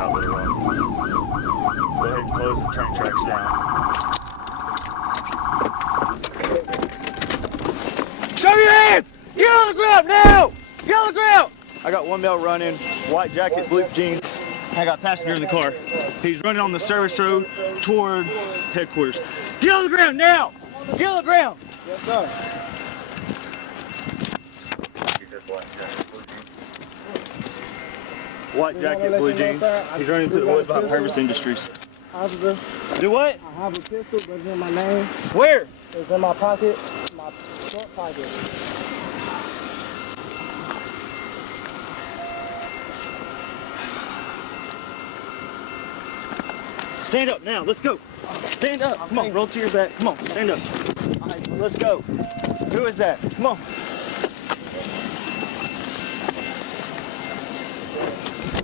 out very well. Go ahead and close the train tracks down. Show your hands! Get on the ground now! Get on the ground! I got one male running, white jacket, blue jeans. I got a passenger in the car. He's running on the service road toward headquarters. Get on the ground now! Get on the ground! Yes, sir. White jacket, blue jeans. He's running to the woods behind Purvis Industries. Officer, Do what? I have a pistol, but it's in my name. Where? It's in my pocket, my short pocket. Stand up now. Let's go. Stand up. Come on. Roll to your back. Come on. Stand up. All right, let's go. Who is that? Come on.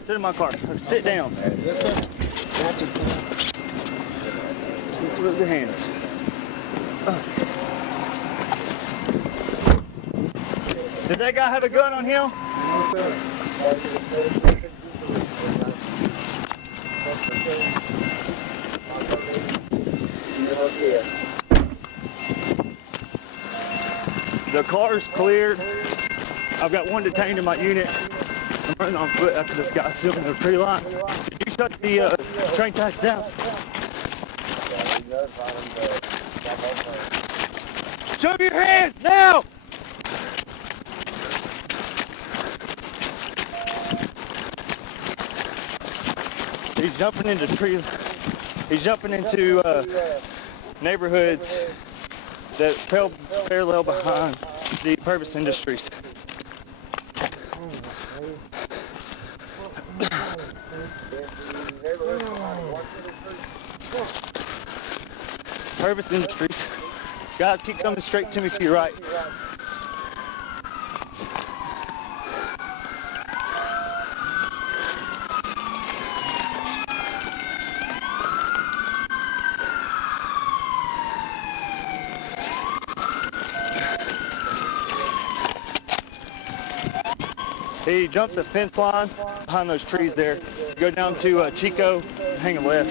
Sit in my car. Sit down. Yes, sir. Gotcha. Put your hands. Does that guy have a gun on him? No, sir. The car's cleared. I've got one detained in my unit. I'm running on foot after this guy's still in the tree line. Did you shut the train tracks down? Show me your hands now! He's jumping into trees. He's jumping into neighborhoods that parallel behind the Purvis Industries. Purvis Industries. Guys, keep coming straight to me to your right. He jumped the fence line behind those trees there. Go down to Chico, hang a left.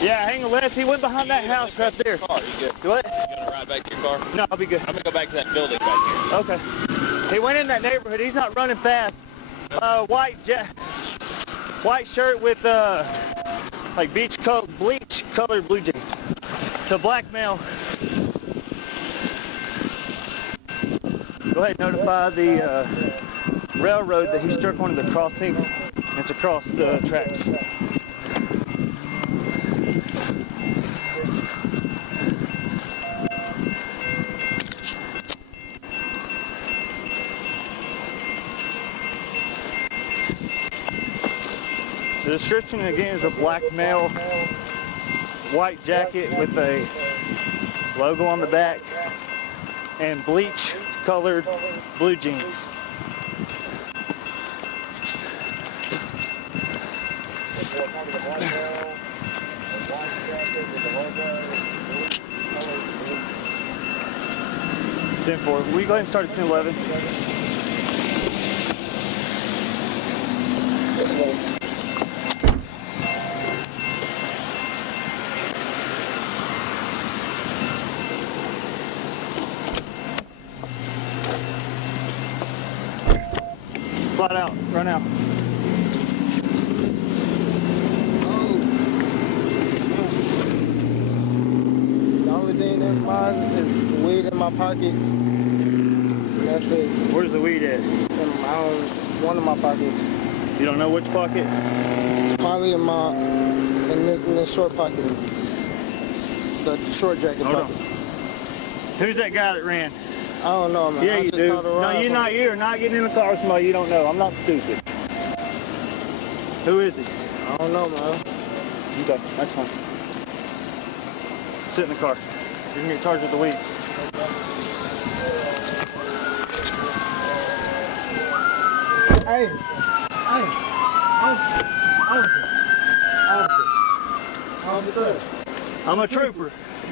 Yeah, hang a left. He went behind that house right there. You good? What? You gonna ride back to your car? No, I'll be good. I'm gonna go back to that building back here. Okay. He went in that neighborhood. He's not running fast. White shirt with like bleach colored blue jeans. To black male. Go ahead and notify the railroad that he struck one of the crossings. It's across the tracks. The description again is a black male, white jacket with a logo on the back, and bleach colored blue jeans. Ten 4. Will you go ahead and start at 10-11? Flat out, run out. The only thing that's mine is weed in my pocket. That's it. Where's the weed at? One of my pockets. You don't know which pocket? It's probably in this short pocket. The short jacket Hold pocket. on. Who's that guy that ran? I don't know, man. Yeah, you do. No, you're not getting in the car with somebody you don't know. I'm not stupid. Who is he? I don't know, man. Okay, that's fine. Sit in the car. You're gonna get charged with the weed. Hey, officer. I'm a trooper.